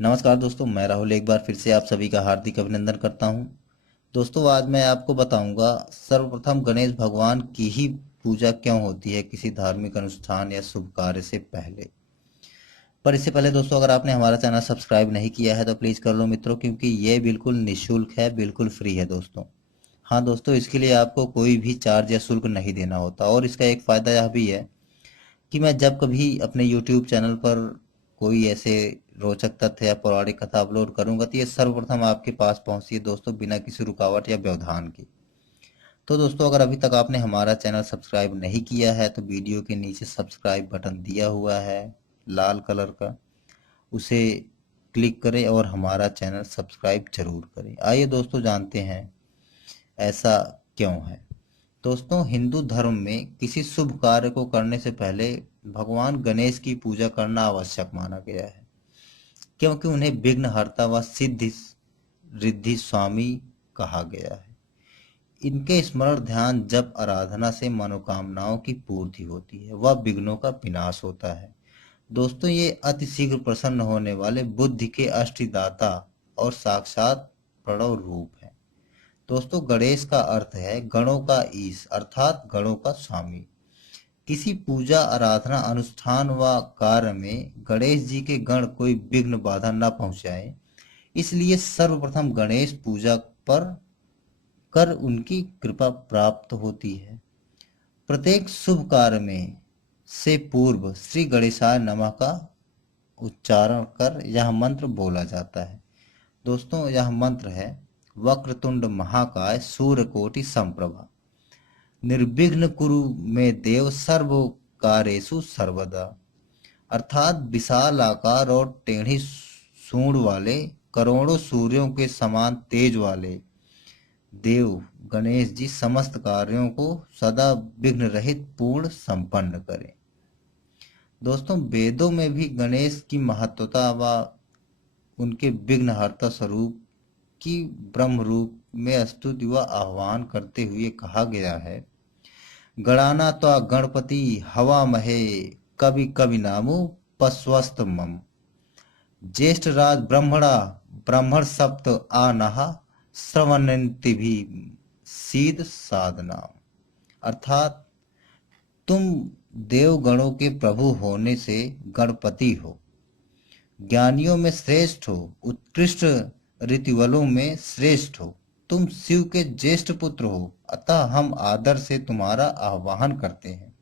नमस्कार दोस्तों, मैं राहुल एक बार फिर से आप सभी का हार्दिक अभिनंदन करता हूं। दोस्तों, आज मैं आपको बताऊंगा सर्वप्रथम गणेश भगवान की ही पूजा क्यों होती है किसी धार्मिक अनुष्ठान या शुभ कार्य से पहले। पर इससे पहले दोस्तों, अगर आपने हमारा चैनल सब्सक्राइब नहीं किया है तो प्लीज़ कर लो मित्रों, क्योंकि ये बिल्कुल निःशुल्क है, बिल्कुल फ्री है दोस्तों। हाँ दोस्तों, इसके लिए आपको कोई भी चार्ज या शुल्क नहीं देना होता, और इसका एक फ़ायदा यह भी है कि मैं जब कभी अपने YouTube चैनल पर कोई ऐसे रोचक तथ्य या पौराणिक कथा अपलोड करूंगा तो ये सर्वप्रथम आपके पास पहुंची है दोस्तों, बिना किसी रुकावट या व्यवधान के। तो दोस्तों, अगर अभी तक आपने हमारा चैनल सब्सक्राइब नहीं किया है तो वीडियो के नीचे सब्सक्राइब बटन दिया हुआ है लाल कलर का, उसे क्लिक करें और हमारा चैनल सब्सक्राइब जरूर करें। आइए दोस्तों, जानते हैं ऐसा क्यों है। दोस्तों, हिंदू धर्म में किसी शुभ कार्य को करने से पहले भगवान गणेश की पूजा करना आवश्यक माना गया है, क्योंकि उन्हें विघ्नहर्ता व सिद्धि रिद्धि स्वामी कहा गया है। इनके स्मरण ध्यान जप आराधना से मनोकामनाओं की पूर्ति होती है व विघ्नों का विनाश होता है। दोस्तों, ये अति शीघ्र प्रसन्न होने वाले बुद्धि के अष्टदाता और साक्षात प्रणव रूप है। दोस्तों, गणेश का अर्थ है गणों का ईश, अर्थात गणों का स्वामी। किसी पूजा आराधना अनुष्ठान व कार्य में गणेश जी के गण कोई विघ्न बाधा न पहुंचाए, इसलिए सर्वप्रथम गणेश पूजा पर कर उनकी कृपा प्राप्त होती है। प्रत्येक शुभ कार्य में से पूर्व श्री गणेशाय नमः का उच्चारण कर यह मंत्र बोला जाता है। दोस्तों, यह मंत्र है वक्रतुंड महाकाय सूर्यकोटि समप्रभा निर्विघ्न कुरु में देव सर्व कार्येषु सर्वदा। अर्थात विशाल आकार और टेढ़ी सूंड वाले, करोड़ों सूर्यों के समान तेज वाले देव गणेश जी समस्त कार्यों को सदा विघ्न रहित पूर्ण संपन्न करें। दोस्तों, वेदों में भी गणेश की महत्वता व उनके विघ्नहर्ता स्वरूप की ब्रह्म रूप में स्तुति व आह्वान करते हुए कहा गया है, गणाना त्वा गणपति हवा महे कवि कवि नामु पस्वस्त मम ज्येष्ठ राज ब्रह्मणा ब्राह्मण सप्त आनहा श्रवणंति भी सीध साधना। अर्थात तुम देवगणों के प्रभु होने से गणपति हो, ज्ञानियों में श्रेष्ठ हो, उत्कृष्ट ऋतुवलों में श्रेष्ठ हो, तुम शिव के ज्येष्ठ पुत्र हो, अतः हम आदर से तुम्हारा आह्वान करते हैं।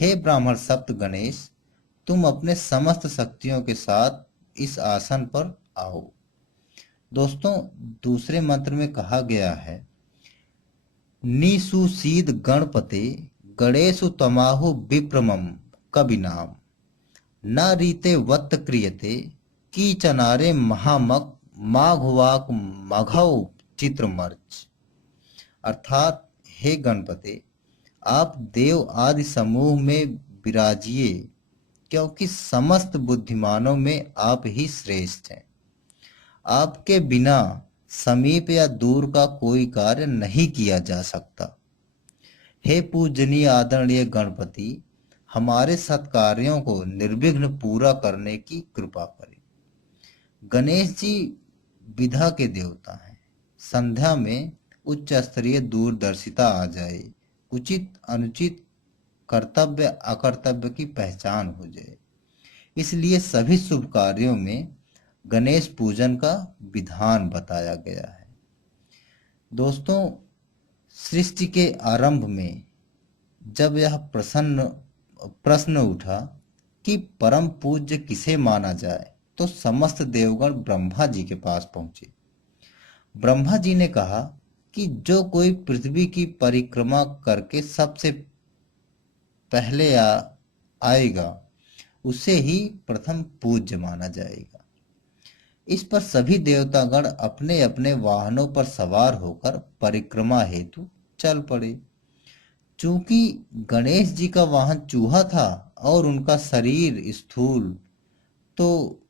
हे ब्राह्मण सप्त गणेश, तुम अपने समस्त शक्तियों के साथ इस आसन पर आओ। दोस्तों, दूसरे मंत्र में कहा गया है निसुसीद गणपते गणेशु तमाहु विप्रमम कविनाम न रीते वत्त क्रियते कीचनारे महामक माघवाक मघौ चित्रमर्च। अर्थात हे गणपते, आप देव आदि समूह में विराजिए, क्योंकि समस्त बुद्धिमानों में आप ही श्रेष्ठ हैं। आपके बिना समीप या दूर का कोई कार्य नहीं किया जा सकता। हे पूजनीय आदरणीय गणपति, हमारे सत्कार्यों को निर्विघ्न पूरा करने की कृपा करें। गणेश जी विधा के देवता हैं। संध्या में उच्च स्तरीय दूरदर्शिता आ जाए, उचित अनुचित कर्तव्य अकर्तव्य की पहचान हो जाए, इसलिए सभी शुभ कार्यों में गणेश पूजन का विधान बताया गया है। दोस्तों, सृष्टि के आरंभ में जब यह प्रश्न उठा कि परम पूज्य किसे माना जाए, तो समस्त देवगण ब्रह्मा जी के पास पहुंचे। ब्रह्मा जी ने कहा कि जो कोई पृथ्वी की परिक्रमा करके सबसे पहले आएगा, उसे ही प्रथम पूज्य माना जाएगा। इस पर सभी देवतागण अपने अपने वाहनों पर सवार होकर परिक्रमा हेतु चल पड़े। चूंकि गणेश जी का वाहन चूहा था और उनका शरीर स्थूल, तो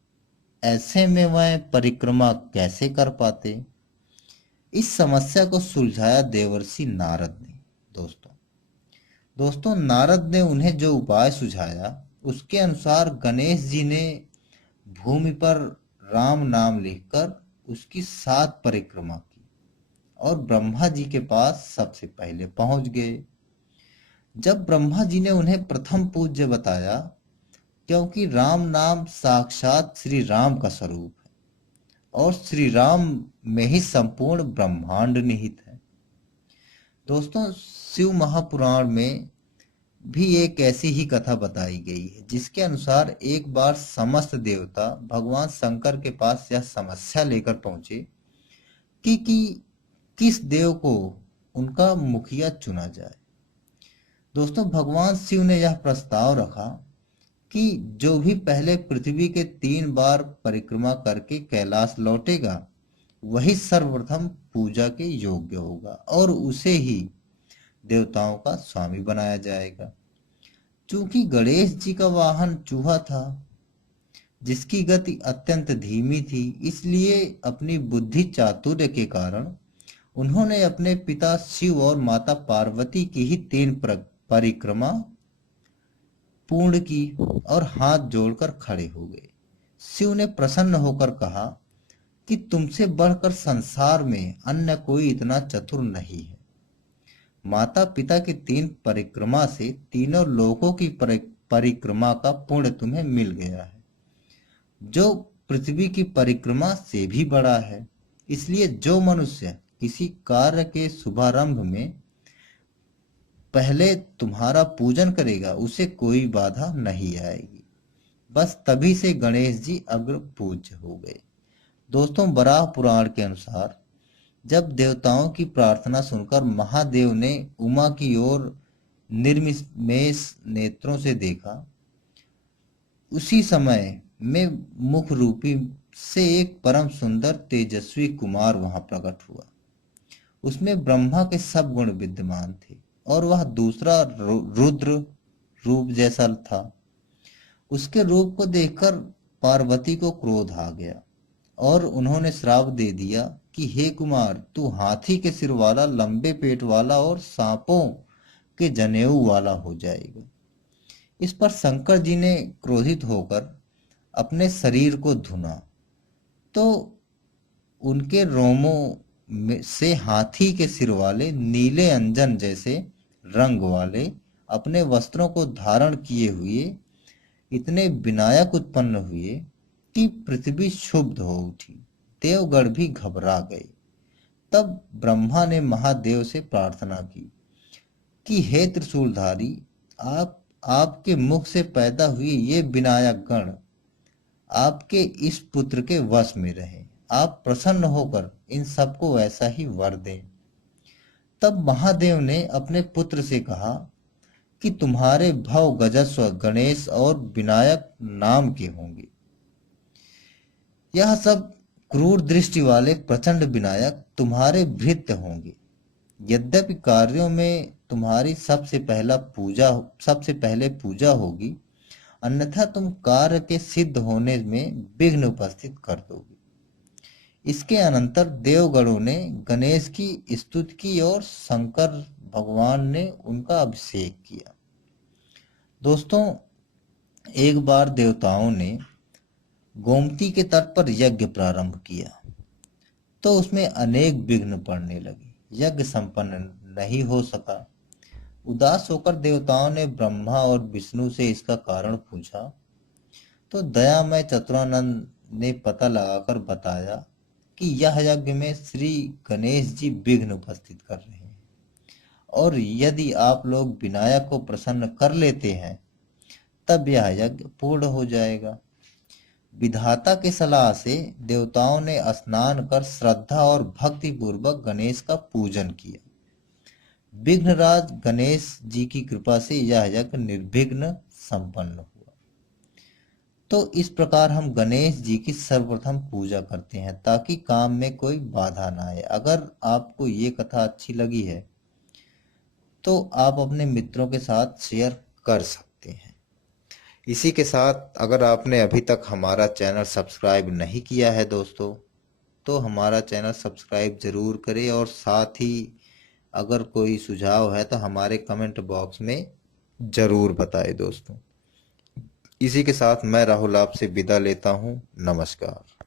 ऐसे में वह परिक्रमा कैसे कर पाते। इस समस्या को सुलझाया देवर्षि नारद ने। दोस्तों दोस्तों नारद ने उन्हें जो उपाय सुझाया, उसके अनुसार गणेश जी ने भूमि पर राम नाम लिखकर उसकी 7 परिक्रमा की और ब्रह्मा जी के पास सबसे पहले पहुंच गए। जब ब्रह्मा जी ने उन्हें प्रथम पूज्य बताया, क्योंकि राम नाम साक्षात श्री राम का स्वरूप है और श्री राम में ही संपूर्ण ब्रह्मांड निहित है। दोस्तों, शिव महापुराण में भी एक ऐसी ही कथा बताई गई है, जिसके अनुसार एक बार समस्त देवता भगवान शंकर के पास यह समस्या लेकर पहुंचे कि किस देव को उनका मुखिया चुना जाए। दोस्तों, भगवान शिव ने यह प्रस्ताव रखा कि जो भी पहले पृथ्वी के 3 बार परिक्रमा करके कैलाश लौटेगा, वही सर्वप्रथम पूजा के योग्य होगा और उसे ही देवताओं का स्वामी बनाया जाएगा। चूंकि गणेश जी का वाहन चूहा था, जिसकी गति अत्यंत धीमी थी, इसलिए अपनी बुद्धि चातुर्य के कारण उन्होंने अपने पिता शिव और माता पार्वती की ही 3 परिक्रमा पूर्ण की और हाथ जोड़कर खड़े हो गए। शिव ने प्रसन्न होकर कहा कि तुमसे बढ़कर संसार में अन्य कोई इतना चतुर नहीं है। माता पिता की 3 परिक्रमा से तीनों लोकों की परिक्रमा का पुण्य तुम्हें मिल गया है, जो पृथ्वी की परिक्रमा से भी बड़ा है। इसलिए जो मनुष्य किसी कार्य के शुभारंभ में पहले तुम्हारा पूजन करेगा, उसे कोई बाधा नहीं आएगी। बस तभी से गणेश जी अग्र पूज्य हो गए। दोस्तों, वराह पुराण के अनुसार जब देवताओं की प्रार्थना सुनकर महादेव ने उमा की ओर निर्निमेष नेत्रों से देखा, उसी समय में मुख रूपी से एक परम सुंदर तेजस्वी कुमार वहां प्रकट हुआ। उसमें ब्रह्मा के सब गुण विद्यमान थे और वह दूसरा रुद्र रूप जैसा था। उसके रूप को देखकर पार्वती को क्रोध आ गया और उन्होंने श्राप दे दिया कि हे कुमार, तू हाथी के सिर वाला, लंबे पेट वाला और सांपों के जनेऊ वाला हो जाएगा। इस पर शंकर जी ने क्रोधित होकर अपने शरीर को धुना, तो उनके रोमों से हाथी के सिर वाले, नीले अंजन जैसे रंग वाले अपने वस्त्रों को धारण किए हुए इतने विनायक उत्पन्न हुए कि पृथ्वी क्षुब्ध हो उठी। देवगण भी घबरा गए। तब ब्रह्मा ने महादेव से प्रार्थना की कि हे त्रिशूलधारी, आपके मुख से पैदा हुए ये विनायक गण आपके इस पुत्र के वश में रहे। आप प्रसन्न होकर इन सबको वैसा ही वर दें। तब महादेव ने अपने पुत्र से कहा कि तुम्हारे भव गजस्व गणेश और विनायक नाम के होंगे। यह सब क्रूर दृष्टि वाले प्रचंड विनायक तुम्हारे भृत्य होंगे। यद्यपि कार्यों में तुम्हारी सबसे पहले पूजा होगी, अन्यथा तुम कार्य के सिद्ध होने में विघ्न उपस्थित कर दोगे। इसके अनंतर देवगणों ने गणेश की स्तुति की और शंकर भगवान ने उनका अभिषेक किया। दोस्तों, एक बार देवताओं ने गोमती के तट पर यज्ञ प्रारंभ किया, तो उसमें अनेक विघ्न पड़ने लगे। यज्ञ संपन्न नहीं हो सका। उदास होकर देवताओं ने ब्रह्मा और विष्णु से इसका कारण पूछा, तो दयामय चतुरानंद ने पता लगाकर बताया कि यह यज्ञ में श्री गणेश जी विघ्न उपस्थित कर रहे हैं, और यदि आप लोग विनायक को प्रसन्न कर लेते हैं, तब यह यज्ञ पूर्ण हो जाएगा। विधाता की सलाह से देवताओं ने स्नान कर श्रद्धा और भक्ति पूर्वक गणेश का पूजन किया। विघ्नराज गणेश जी की कृपा से यह यज्ञ निर्विघ्न संपन्न हुआ। तो इस प्रकार हम गणेश जी की सर्वप्रथम पूजा करते हैं, ताकि काम में कोई बाधा ना आए। अगर आपको ये कथा अच्छी लगी है, तो आप अपने मित्रों के साथ शेयर कर सकते हैं। इसी के साथ, अगर आपने अभी तक हमारा चैनल सब्सक्राइब नहीं किया है दोस्तों, तो हमारा चैनल सब्सक्राइब जरूर करें, और साथ ही अगर कोई सुझाव है तो हमारे कमेंट बॉक्स में जरूर बताएं दोस्तों। इसी के साथ मैं राहुल आपसे विदा लेता हूं। नमस्कार।